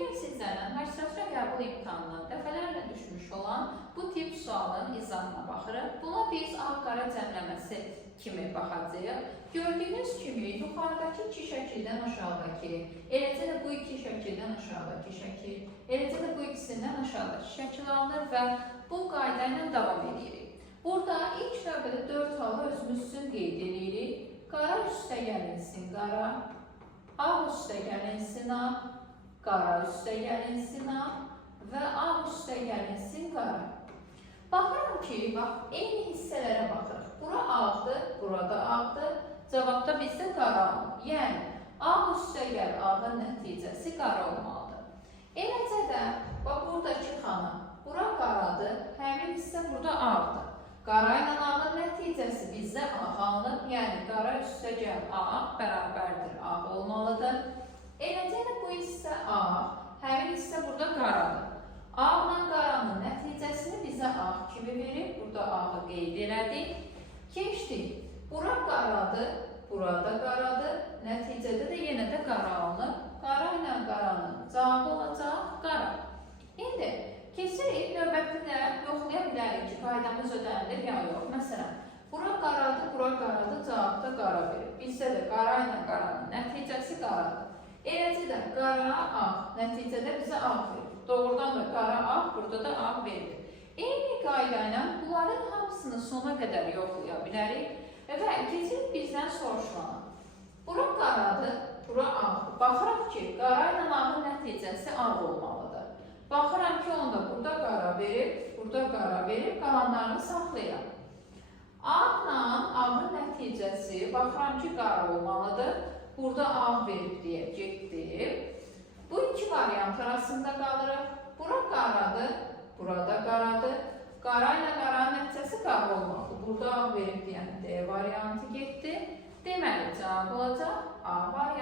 gün sizlərlə magistratura qəbul imtahanına dəfələrlə düşmüş olan bu tip sualın izahına baxırıq. Buna biz ağ-qara cəmləməsi kimi baxacağıq. Gördüyünüz kimi yuxarıdakı iki şəkildən aşağıdakı, eləcə də bu iki şəkildən aşağıdakı şəkil, eləcə də bu ikisindən aşağıdakı şəkil alınır və bu qayda ilə davam edirik. Burada ilk növbədə 4 halı özümüz üçün qeyd edirik. Qara üstə gəlinsin qara, ağ üstə gəlinsin ağ, qara üstə gəlinsin ağ və ağ üstə gəlinsin qara. Baxıram ki, eyni hissələrə baxırıq. Bura ağdır, burada ağdır. Cavabda bizdə qara alınır. Yəni, ağ üstə gəl, ağın nəticəsi qara olmalıdır. Eləcə də, buradakı xanım, bura qaradır, həmin hissə burada ağdır. Qara ilə ağın nəticəsi bizdə ağ alınır. Yəni, qara üstə gəl, ağ bərabərdir, ağ olmalıdır. Eləcə də bu hissə ağ, həmin hissə burada qaradır. Ağla qaranın nəticəsini bizə ağ kimi verir. Burada ağı qeyd elədik. Keçdik. Bura qaradır, burada qaradır. Nəticədə də yenə də qara alınır. Qara ilə qaranın cavabı olacaq qara. İndi keçirik, növbətdə yoxlaya bilərik ki, qaydamız ödənilir ya yox. Məsələn, bura qaradır, bura qaradır, cavabda qara verir. Bizdə də qara ilə qaranın nəticəsi qaradır. Eləcə də qara ağ, nəticədə bizə ağ verir. Doğrudan da qara ağ, burada da ağ verir. Eyni qayda ilə bunların hamısını sona qədər yoxlaya bilərik və keçib bizdən soruşmalı. Bura qaradır, bura ağdır. Baxıraq ki, qara ilə ağın nəticəsi ağ olmalıdır. Baxıram ki, onda burada qara verir, burada qara verir, qalanlarını saxlayıram. Ağla ağın nəticəsi, baxıram ki, qara olmalıdır. Burada ağ verib deyə getdim. Bu iki variant arasında qalırıq. Bura qaradır, burada qaradır. Qara ilə qaranın nəticəsi qara olmalıdır. Burada ağ verib deyən D variantı getdi. Deməli, cavab olacaq A variantı.